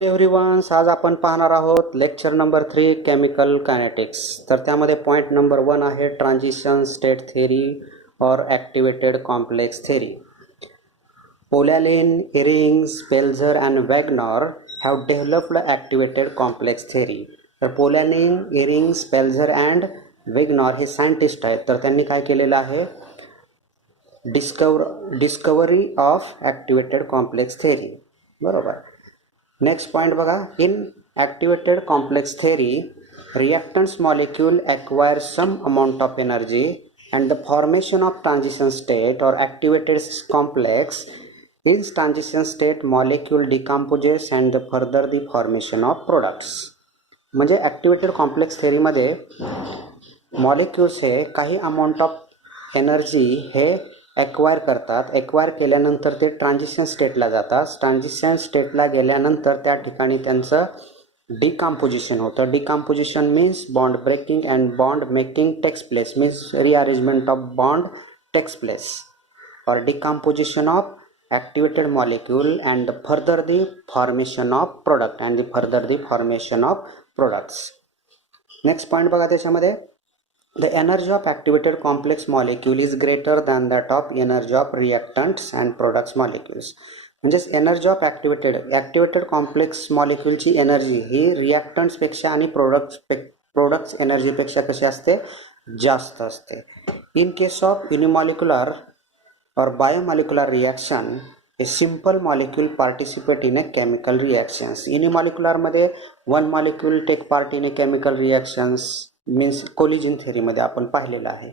Everyone, आज आपण पाहणार आहोत लेक्चर नंबर 3 केमिकल कायनेटिक्स. तर त्यामध्ये पॉईंट नंबर 1 आहे ट्रान्झिशन स्टेट थेरी और activated complex theory. Polanyi, Eyring, Pelzer and Wagner have developed activated complex theory. तर Polanyi, Eyring, Pelzer and Wagner हे सायंटिस्ट आहेत. तर त्यांनी काय केलेलं आहे, discovery of activated complex theory. बरोबर. नेक्स्ट पॉइंट बघा, in activated complex theory reactants molecule acquire some amount of energy and the formation of transition state or activated complex. In transition state molecule decomposes and further the formation of products. म्हणजे activated complex थेरीमध्ये molecules हे काही amount of energy हे acquire करतात. Acquire केल्यानंतर ते transition स्टेटला जातात. Transition स्टेटला गेल्यानंतर त्या ठिकाणी त्यांचं डिकम्पोजिशन होतं. Decomposition means bond breaking and bond making takes place, means rearrangement of bond takes place और decomposition of activated molecule and further the formation of product and the further the formation of products. Next point बघा, त्याच्यामध्ये the energy of activated complex molecule is greater than that of energy of reactants and products molecules. म्हणजेच energy of activated complex मॉलिक्यूलची energy ही रिॲक्टंट्सपेक्षा आणि products एनर्जीपेक्षा कशी असते, जास्त असते. इन केस ऑफ युनिमॉलिक्युलर और biomolecular reaction a simple molecule participate in a chemical reactions. युनिमॉलिक्युलरमध्ये one molecule take part in a chemical reactions means collision थेरीमध्ये आपण पाहिलेलं आहे.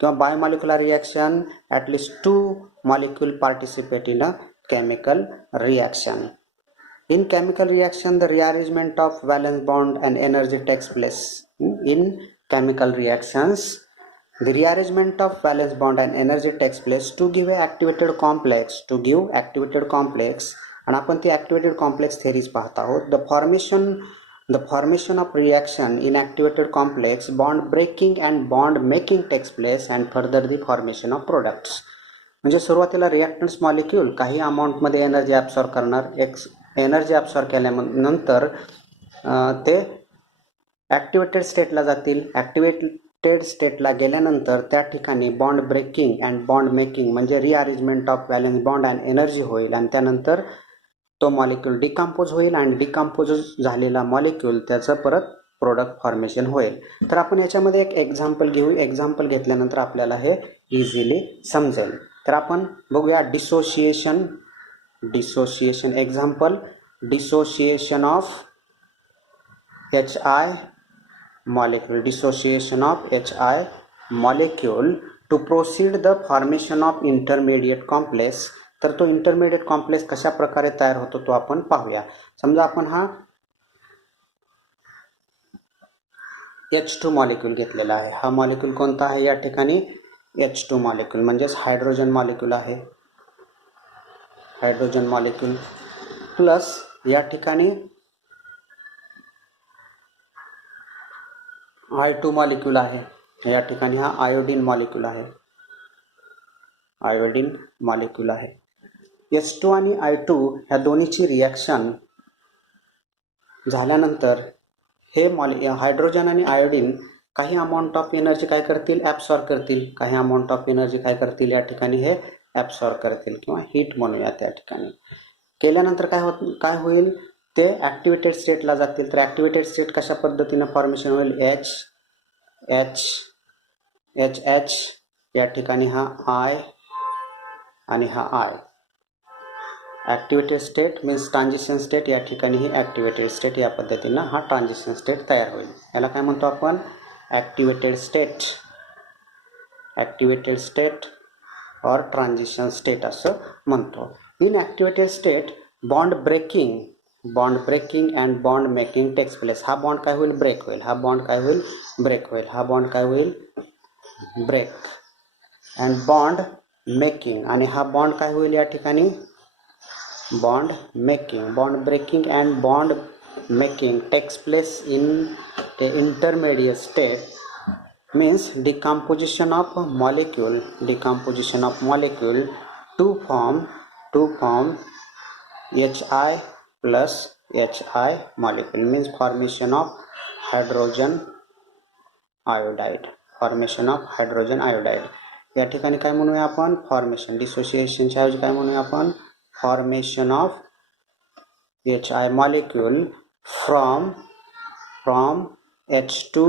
किंवा biomolecular reaction at least 2 molecule participate in a chemical reaction. In chemical reaction, the rearrangement of valence bond and energy takes place. In chemical reactions, the rearrangement of valence bond and energy takes place to give a activated complex. आणि आपण ती activated complex theories पाहत आहोत. The formation of reaction in activated complex, bond breaking and bond making takes place and further the formation of products. म्हणजे सुरुवातीला रिॲक्टंट्स molecule काही अमाऊंटमध्ये energy absorb करणार. एनर्जी ॲब्सॉर्ब केल्यानंतर ते ॲक्टिवेटेड स्टेटला जातील. ॲक्टिवेटेड स्टेटला गेल्यानंतर त्या ठिकाणी bond breaking and bond making म्हणजे rearrangement of valence bond and energy होईल आणि त्यानंतर तो मॉलिक्यूल डिकम्पोज होईल आणि डिकम्पोज झालेला मॉलिक्यूल त्याचं परत प्रोडक्ट फॉर्मेशन होईल. तर आपण याच्यामध्ये एक एक्झाम्पल घेऊ. एक्झाम्पल घेतल्यानंतर आपल्याला हे इझिली समजेल. तर आपण बघूया dissociation example. Dissociation of HI molecule. Dissociation of HI molecule to proceed the formation of intermediate complex. तर तो इंटरमिडिएट कॉम्प्लेक्स कशा प्रकारे तयार होतो तो आपण पाहूया. समजा आपण हा H2 मॉलिक्यूल घेतलेला आहे. हा मॉलिक्यूल कोणता आहे या ठिकाणी, H2 मॉलिक्यूल म्हणजेच हायड्रोजन मॉलिक्यूल आहे. हायड्रोजन मॉलिक्यूल प्लस या ठिकाणी I2 मॉलिक्यूल आहे. या ठिकाणी हा आयोडीन मॉलिक्यूल आहे. आयोडीन मॉलिक्यूल आहे. H2 आणि I2 ह्या दोन्हीची रिॲक्शन झाल्यानंतर हे हायड्रोजन आणि आयोडीन काही अमाऊंट ऑफ एनर्जी काय करतील, ॲब्सॉर्ब करतील. काही अमाऊंट ऑफ एनर्जी काय करतील या ठिकाणी, हे ॲब्सॉर्ब करतील किंवा हीट म्हणूया. त्या ठिकाणी केल्यानंतर काय होईल, ते ॲक्टिवेटेड स्टेटला जातील. तर ॲक्टिवेटेड स्टेट कशा पद्धतीनं फॉर्मेशन होईल, HH या ठिकाणी हा I आणि हा I. Activated state means transition state, या ठिकाणी ही ॲक्टिवेटेड स्टेट. या पद्धतीनं हा ट्रान्झिशन स्टेट तयार होईल. याला काय म्हणतो आपण, ॲक्टिवेटेड स्टेट और ट्रान्झिशन स्टेट असं म्हणतो. In activated state bond breaking and bond making takes place. हा बॉन्ड काय होईल, ब्रेक होईल. हा बॉन्ड काय होईल, ब्रेक होईल. हा बॉन्ड काय होईल, ब्रेक. अँड बॉन्ड मेकिंग, आणि हा बॉन्ड काय होईल या ठिकाणी, bond making. Bond breaking and bond making takes place in a intermediate state means decomposition of molecule to form HI plus HI molecule means formation of hydrogen iodide. Formation of hydrogen iodide. या ठिकाणी काय म्हणूया आपण formation. डिसोसिएशनच्या ऐवजी काय म्हणूया आपण formation of HI molecule from H2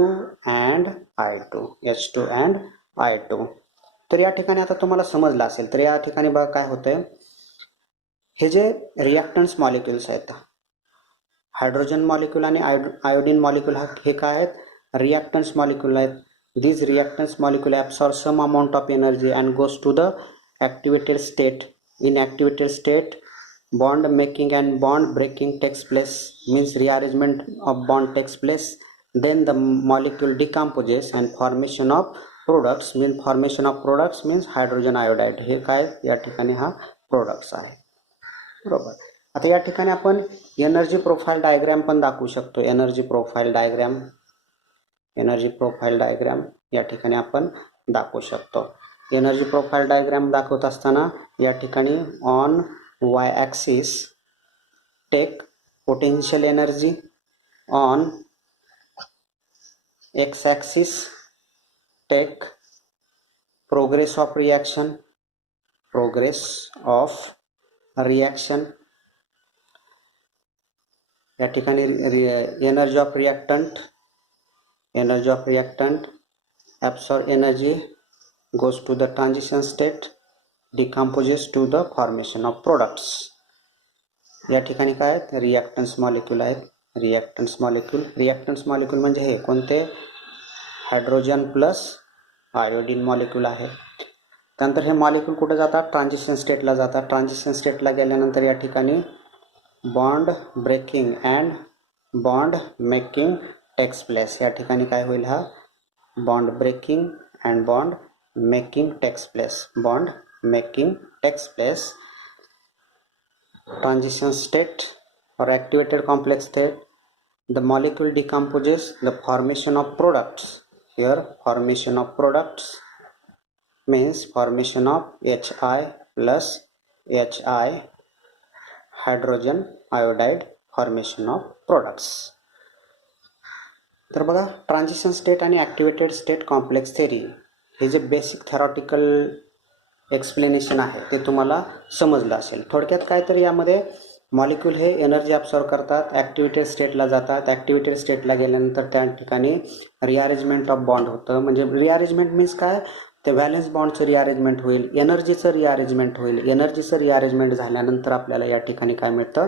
and I2. H2 and I2. तर या ठिकाणी आता तुम्हाला समजलं असेल. तर या ठिकाणी बघा काय होतंय. हे जे रिॲक्टन्स मॉलिक्युल्स आहेत हायड्रोजन मॉलिक्यूल आणि आयोडीन मॉलिक्यूल हे काय आहेत रिॲक्टन्स मॉलिक्यूल आहेत. These reactants molecule absorb some amount of energy and goes to the activated state. In activated state, bond making and bond breaking takes place, means rearrangement of bond takes place. Then the molecule decomposes and formation of products, means hydrogen iodide. हे काय या ठिकाणी हा products आहे. बरोबर. आता या ठिकाणी आपण एनर्जी प्रोफाइल डायग्राम पण दाखवू शकतो. एनर्जी प्रोफाइल डायग्राम या ठिकाणी आपण दाखवू शकतो. एनर्जी प्रोफाइल डायग्राम दाखवत असताना या ठिकाणी on Y axis take potential energy, on X axis take progress of reaction. या ठिकाणी energy of reactant absorb energy, goes to the transition state, decomposes to the formation of products. या ठिकाणी काय आहेत रिॲक्टन्स मॉलिक्यूल आहेत. Reactance molecule म्हणजे हे कोणते हायड्रोजन प्लस आयोडीन मॉलिक्यूल आहे. त्यानंतर हे मॉलिक्यूल कुठे जातात ट्रान्झिशन स्टेटला जातात. ट्रान्झिशन स्टेटला गेल्यानंतर या ठिकाणी bond breaking and bond making takes place. या ठिकाणी काय होईल हा bond breaking and bond making takes place. Transition state or activated complex state, the molecule decomposes, the formation of products. Here formation of products means formation of HI plus HI hydrogen iodide, formation of products. तर बघा transition state आणि activated state complex theory हे जे basic theoretical explanation आहे ते तुम्हाला समजलं असेल. थोडक्यात काय तर यामध्ये मॉलिक्यूल हे एनर्जी ॲब्सॉर्ब करतात, ॲक्टिवेटेड स्टेटला जातात. ॲक्टिवेटेड स्टेटला गेल्यानंतर त्या ठिकाणी रिअरेंजमेंट ऑफ बॉन्ड होतं. म्हणजे रिअरेंजमेंट मीन्स काय ते व्हॅलेन्स बॉन्डचं रिअरेंजमेंट होईल, एनर्जीचं रिअरेंजमेंट होईल. एनर्जीचं रिअरेंजमेंट झाल्यानंतर आपल्याला या ठिकाणी काय मिळतं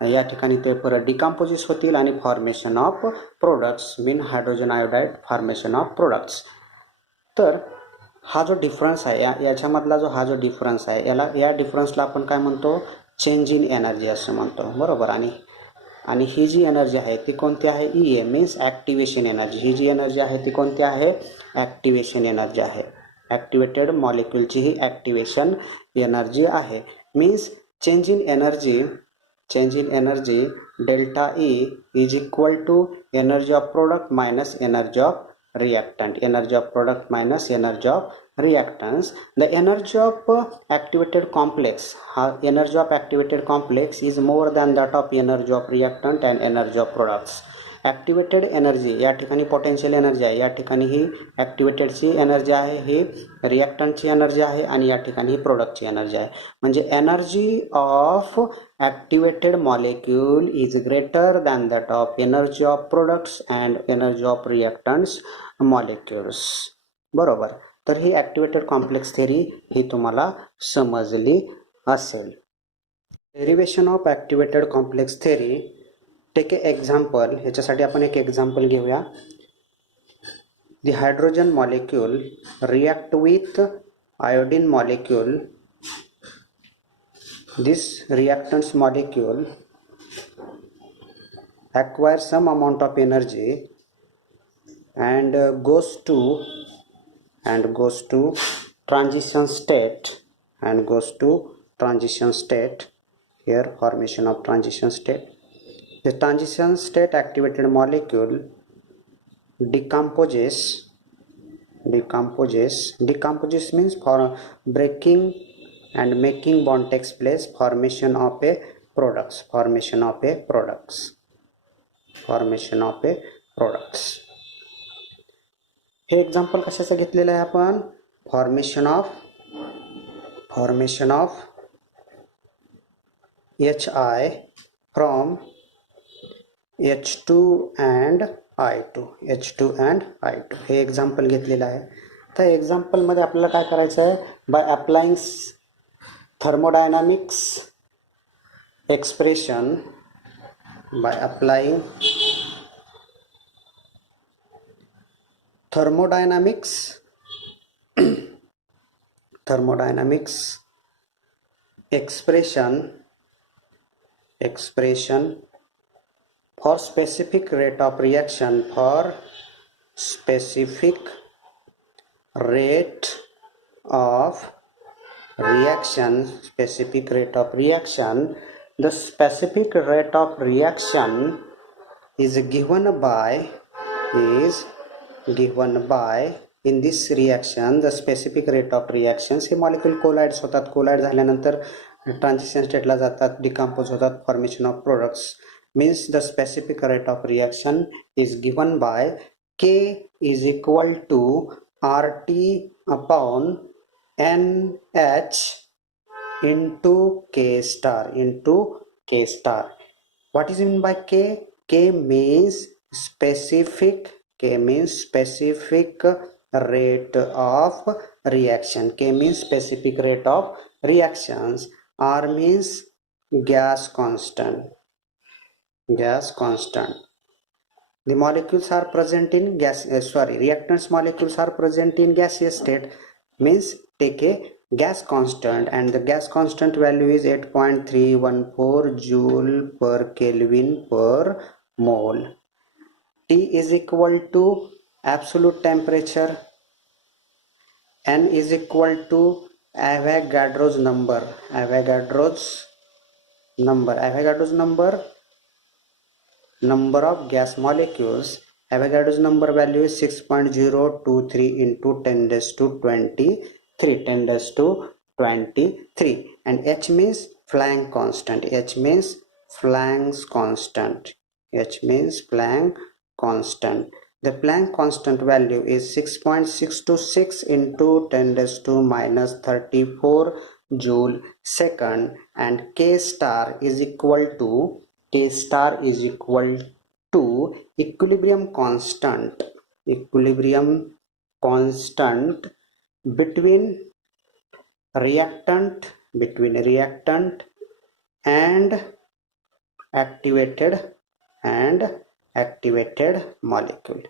या ठिकाणी ते परत डिकम्पोजिस होतील आणि formation of products mean hydrogen iodide formation of products. तर हा जो डिफरन्स आहे याच्यामधला जो डिफरन्स आहे या डिफरन्सला आपण काय म्हणतो चेंज इन एनर्जी असं म्हणतो. बरोबर. आणि ही जी एनर्जी आहे ती कोणती आहे ई ए मीन्स ॲक्टिवेशन एनर्जी. ही जी एनर्जी आहे ती कोणती आहे ॲक्टिवेशन एनर्जी आहे. ॲक्टिवेटेड मॉलिक्यूलची ही ॲक्टिवेशन एनर्जी आहे. Means change in energy delta E is equal to energy of product minus energy of reactant. Energy of product minus energy of reactants. The energy of activated complex is more than that of energy of reactant and energy of products. Activated energy या ठिकाणी potential energy आहे. या ठिकाणी ही ॲक्टिवेटेडची energy आहे, ही रिॲक्टंटची energy आहे आणि या ठिकाणी ही प्रोडक्टची एनर्जी आहे. म्हणजे energy of activated molecule is greater than that of energy of products and energy of reactants molecules. बरोबर. तर ही ॲक्टिवेटेड कॉम्प्लेक्स थेरी ही तुम्हाला समजली असेल. Derivation of activated complex theory. Take a example. ह्याच्यासाठी आपण एक एक्झाम्पल घेऊया. The hydrogen molecule react with iodine molecule. This reactants molecule acquire some amount of energy and goes to transition state. Here formation of transition state. The transition state activated molecule decomposes means for breaking and making bond takes place, formation of a products, formation of a products, formation of a products. हे example कशाचं घेतलेलं आहे आपण? Formation of HI from H2 and I2, H2 and I2 हे example घेतलेलं आहे. तर एक्झाम्पलमध्ये आपल्याला काय करायचं आहे? By applying thermodynamics expression, by applying thermodynamics expression for specific rate of reaction, for specific rate of reaction, the specific rate of reaction is given by in this reaction, the specific rate of reactions, हे molecule collides होतात, collide झाल्यानंतर transition स्टेटला जातात, decompose होतात, formation of products. means the specific rate of reaction is given by K is equal to RT upon NH into K star. What is meant by K? K means specific rate of reaction. K means specific rate of reactions. R means gas constant. The molecules are present in reactants molecules are present in gaseous state, means take a gas constant, and the gas constant value is 8.314 joule per Kelvin per mole. T is equal to absolute temperature, N is equal to Avogadro's number, number of gas molecules. Avogadro's number value is 6.023 into 10 raised to 23, and H means Planck constant. The Planck constant value is 6.626 into 10 raised to minus 34 joule second, and K star is equal to equilibrium constant between reactant and activated molecule.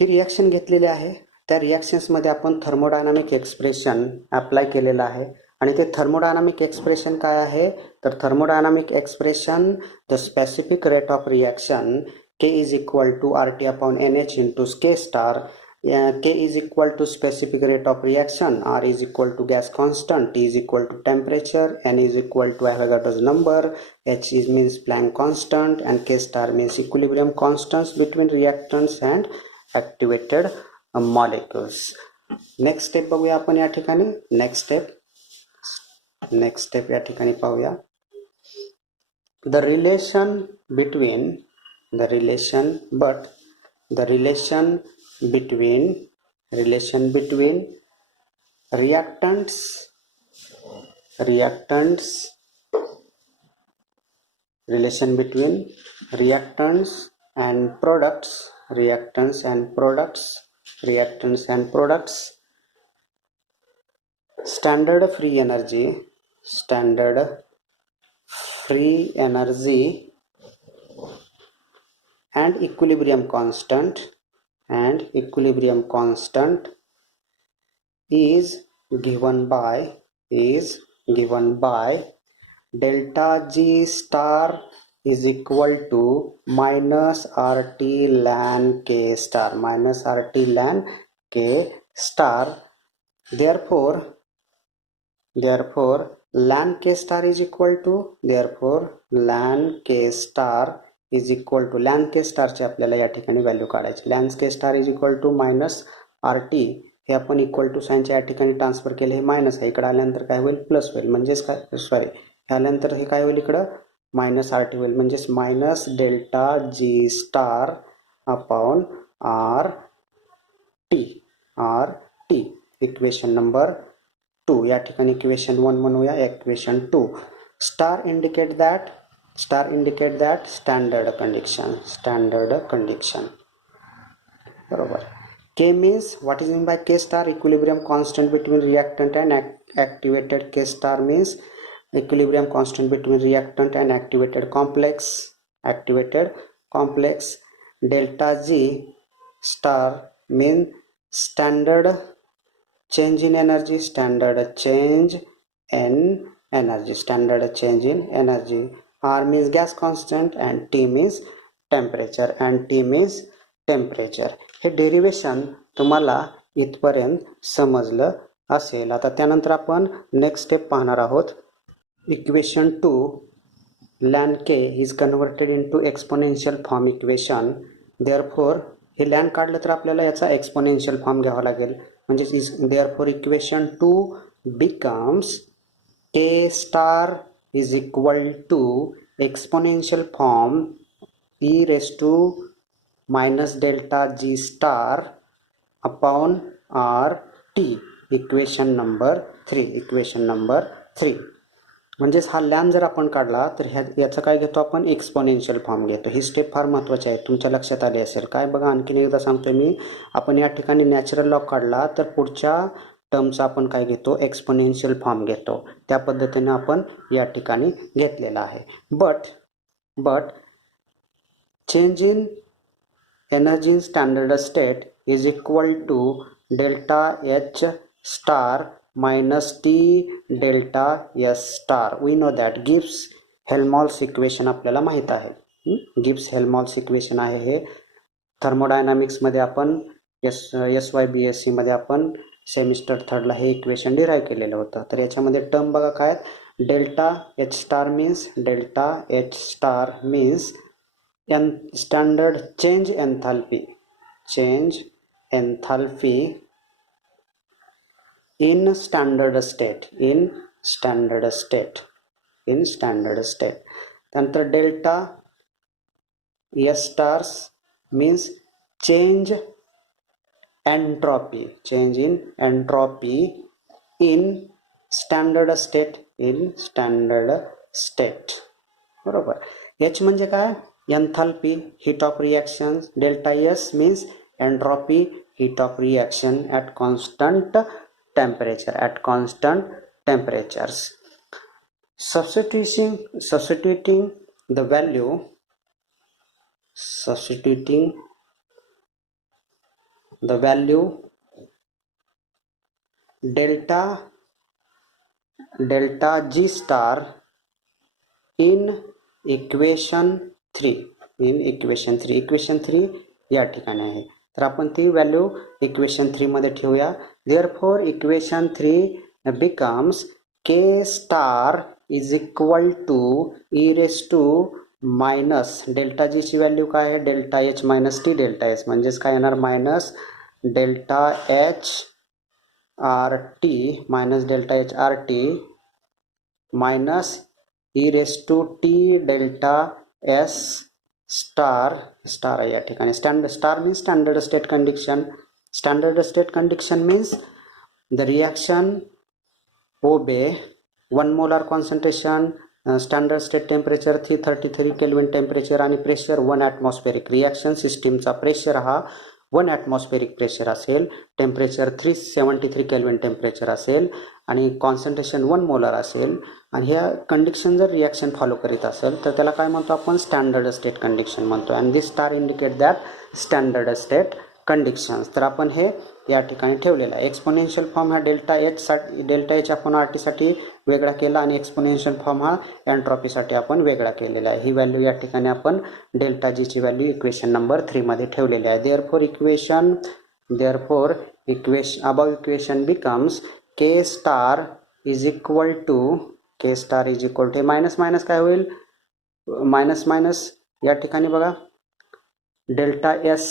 He reaction घेतलेली आहे. त्या reactions मध्ये आपण thermodynamic expression apply केलेलं आहे, आणि ते thermodynamic expression काय आहे? तर thermodynamic expression, the specific rate of reaction K is equal to RT upon NH into K star. K is equal to specific rate of reaction, R is equal to gas constant, T is equal to temperature, N is equal to Avogadro's number, H means Planck constant, and K star means equilibrium constants between reactants and activated molecules. Next step बघूया आपण या ठिकाणी. Next step या ठिकाणी पाहूया. The relation between reactants and products, standard free energy and equilibrium constant is given by delta G star is equal to minus RT ln K star, therefore ln K star is equal to ln K star ची आपल्याला या ठिकाणी value काढायची. ln K star is equal to minus RT हे आपण equal to साईनच्या या ठिकाणी transfer केले, हे मायनस आहे, इकडे आल्यानंतर काय होईल प्लस होईल, म्हणजेच काय सॉरी हे आल्यानंतर हे काय होईल इकडं मायनस आर टी होईल, म्हणजेच minus delta G star upon R T equation number 2. या ठिकाणी इक्वेशन 1 म्हणूया, equation 2. Star indicate that standard condition बरोबर. K means what is mean by K star? Equilibrium constant between reactant and activated. K star means equilibrium constant between reactant and activated complex. Delta G star means standard change in energy. R means gas constant and T means temperature. हे derivation तुम्हाला इथपर्यंत समजलं असेल. आता त्यानंतर आपण next step पाहणार आहोत. Equation 2 ln K is converted into exponential form equation. Therefore हे लॅन काढलं तर आपल्याला याचा एक्सपोनेन्शियल फॉर्म घ्यावा लागेल, म्हणजे therefore equation 2 becomes K star is equal to exponential form E raise to minus delta G star upon R T. Equation number 3. म्हणजेच हा लॅन जर आपण काढला तर याचा काय घेतो आपण एक्सपोनेन्शियल फॉर्म घेतो. ही स्टेप फार महत्त्वाची आहे, तुमच्या लक्षात आली असेल. काय बघा आणखीन एकदा सांगतोय मी, आपण या ठिकाणी नॅचरल लॉग काढला तर पुढच्या टर्मचा आपण काय घेतो एक्सपोनेन्शियल फॉर्म घेतो. त्या पद्धतीने आपण या ठिकाणी घेतलेला आहे. But change in energy in standard state is equal to delta H star minus T delta S star. We know that Gibbs Helmholtz equation आपल्याला माहीत आहे. गिब्स हेल्महोल्ट्ज इक्वेशन आहे हे थर्मोडायनामिक्समध्ये आपण SYBSC मध्ये आपण सेमिस्टर 3ला हे इक्वेशन डिराईव्ह केलेलं होतं. तर याच्यामध्ये टर्म बघा काय, delta H star means standard change enthalpy in standard state. त्यानंतर delta S stars means change in entropy in standard state. बरोबर. H म्हणजे काय, enthalpy, heat of reactions. Delta S means entropy, heat of reaction at constant temperatures. Substituting the value delta G star in equation 3 या ठिकाणी आहे. तर आपण ती value equation 3 मध्ये ठेवूया. Therefore equation 3 becomes K star is equal to e raise to minus delta G ची value काय आहे, delta H minus T delta S, म्हणजेच काय येणार minus delta H R T minus E raise to T delta S star आहे या ठिकाणी. Star means standard state condition means the reaction obey 1 molar concentration, standard state temperature 333 kelvin temperature आणि pressure 1 atmospheric. Reaction सिस्टीमचा pressure हा 1 atmospheric pressure असेल, temperature 373 kelvin temperature असेल आणि concentration 1 molar असेल. आणि ह्या कंडिशन जर रिॲक्शन फॉलो करीत असेल तर त्याला काय म्हणतो आपण स्टँडर्ड स्टेट कंडिशन म्हणतो. And this star indicate that standard state conditions. तर आपण हे या ठिकाणी ठेवलेलं आहे. एक्सपोनेन्शियल फॉर्म हा डेल्टा एच आपण आर टीसाठी वेगळा केला आणि एक्सपोनेन्शियल फॉर्म हा एन्ट्रॉपीसाठी आपण वेगळा केलेला आहे. ही व्हॅल्यू या ठिकाणी आपण डेल्टा जीची व्हॅल्यू इक्वेशन नंबर 3 मध्ये ठेवलेली आहे. Therefore equation becomes K star is equal to minus minus काय होईल, मायनस या ठिकाणी बघा delta S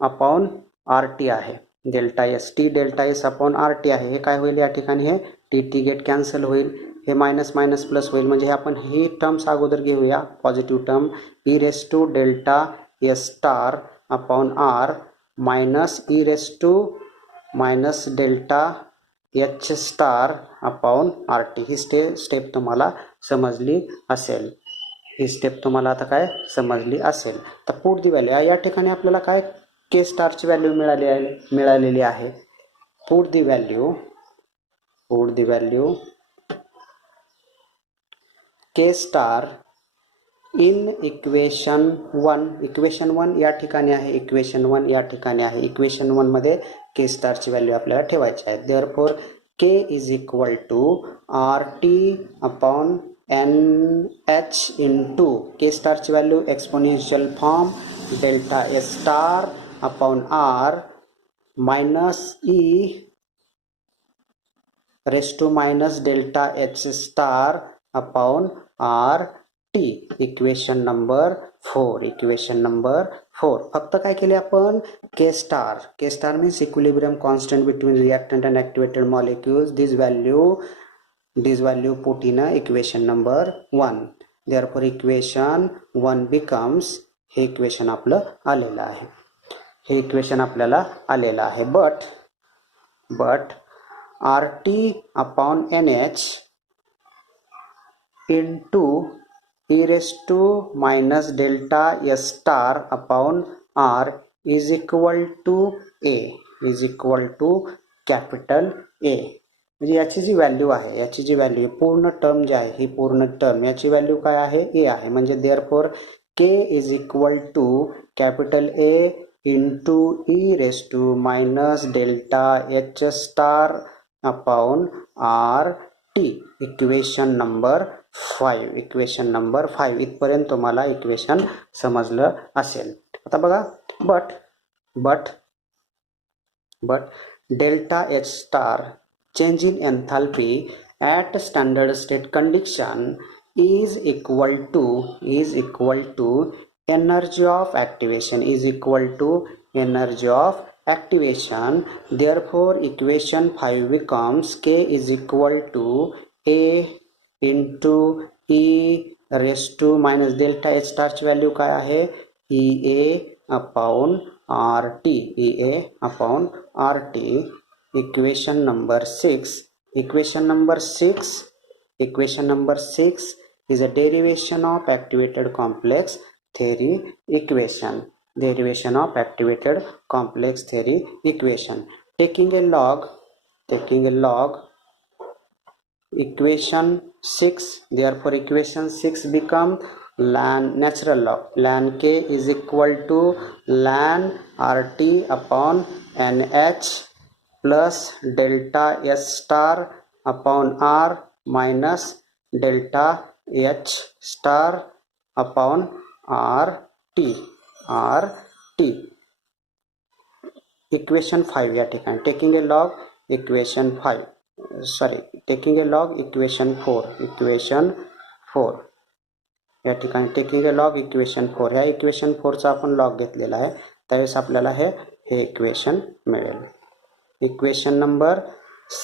upon R T आहे. Delta S T delta S upon R T आहे. हे काय होईल या ठिकाणी, हे टी टी गेट कॅन्सल होईल, हे मायनस मायनस प्लस होईल. म्हणजे आपण ही टर्म्स अगोदर घेऊया positive term, E raise to delta S star upon R minus E raise to minus delta H star upon R T. ही स्टेप तुम्हाला समजली असेल. ही स्टेप तुम्हाला आता काय समजली असेल. तर पुट दी व्हॅल्यू या ठिकाणी आपल्याला काय के स्टारची व्हॅल्यू मिळालेली आहे. Put the value K star in equation 1 या ठिकाणी आहे, इक्वेशन 1 या ठिकाणी आहे. इक्वेशन 1 मध्ये के स्टारची व्हॅल्यू आपल्याला ठेवायची आहे. Therefore K is equal to R T upon N H into K स्टारची value exponential form delta S star upon R minus E raise to minus delta H star upon R T. Equation number 4. फक्त काय केले आपण, K star means equilibrium constant between reactant and activated molecules. This value put in equation number 1. Therefore equation 1 becomes, हे equation आपलं आलेलं आहे, हे equation आपल्याला आलेलं आहे. But R T upon N H into E raise to minus delta S star upon R is equal to capital A. म्हणजे याची जी व्हॅल्यू आहे, पूर्ण टर्म जी आहे, ही पूर्ण टर्म याची व्हॅल्यू काय आहे, ए आहे. म्हणजे therefore K is equal to capital A into E raise to minus delta H star upon R T. Equation number 5. इथपर्यंत तुम्हाला इक्वेशन समजलं असेल. आता बघा, but delta H star change in enthalpy at standard state condition is equal to energy of activation. Therefore equation 5 becomes k is equal to a into e raised to minus delta h star ची value काय आहे, ea upon rt. Equation number 6 is a derivation of activated complex theory equation. Taking a log equation 6, therefore equation 6 become natural log. Ln k is equal to ln rt upon nh plus delta s star upon r minus delta h star upon rt. Equation 5 या ठिकाणी taking a log equation 4 या ठिकाणी taking a log equation 4. ह्या equation 4 चा आपण log घेतलेला आहे, त्यावेळेस आपल्याला हे इक्वेशन मिळेल. इक्वेशन नंबर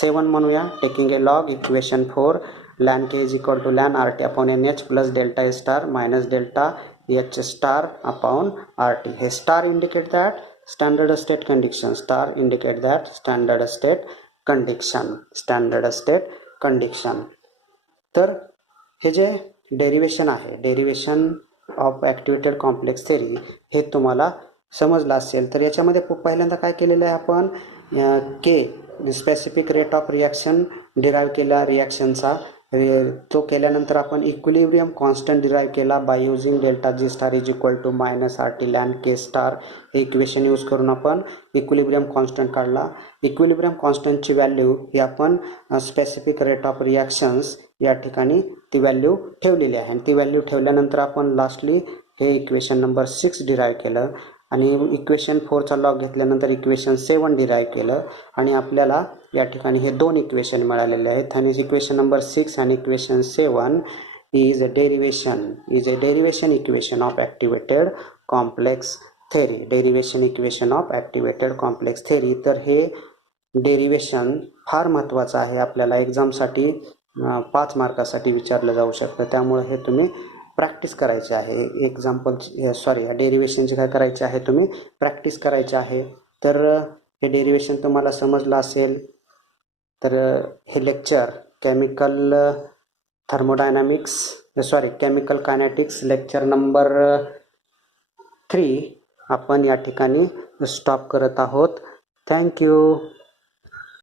7 म्हणूया. Taking a log equation 4 ln k is equal to ln rt upon nh plus delta s star minus delta h star upon rt. हे star indicate that standard state condition. तर हे जे derivation आहे, derivation of activated complex theory, हे तुम्हाला समजलं असेल. तर याच्यामध्ये पहिल्यांदा काय केलेलं आहे आपण, K specific rate of reaction derive केला रिॲक्शनचा. तो केल्यानंतर आपण इक्विलिब्रियम कॉन्स्टंट डिराईव्ह केला by using delta G star is equal to minus R T ln K star. हे इक्वेशन यूज करून आपण इक्विलिब्रियम कॉन्स्टंट काढला. इक्विलिब्रियम कॉन्स्टंटची व्हॅल्यू ही आपण स्पेसिफिक रेट ऑफ रिॲक्शन्स या ठिकाणी ती व्हॅल्यू ठेवलेली आहे. आणि ती व्हॅल्यू ठेवल्यानंतर आपण लास्टली हे इक्वेशन नंबर 6 डिराईव्ह केलं आणि इक्वेशन 4चा लॉग घेतल्यानंतर इक्वेशन 7 डिराईव्ह केलं आणि आपल्याला या ठिकाणी हे दोन इक्वेशन मिळालेले आहेत. आणि इक्वेशन नंबर 6 आणि equation 7 is a derivation equation of activated complex theory, derivation equation of activated complex theory. तर हे डेरिवेशन फार महत्त्वाचं आहे, आपल्याला एक्झामसाठी 5 मार्कासाठी विचारलं जाऊ शकतं. त्यामुळे हे तुम्ही प्रॅक्टिस करायचे आहे. डेरिवेशनचे काय करायचे आहे, तुम्ही प्रॅक्टिस करायचे आहे. तर हे डेरिवेशन तुम्हाला समजलं असेल. तर हे lecture chemical kinetics lecture number 3 आपण या ठिकाणी स्टॉप करत आहोत. थँक्यू.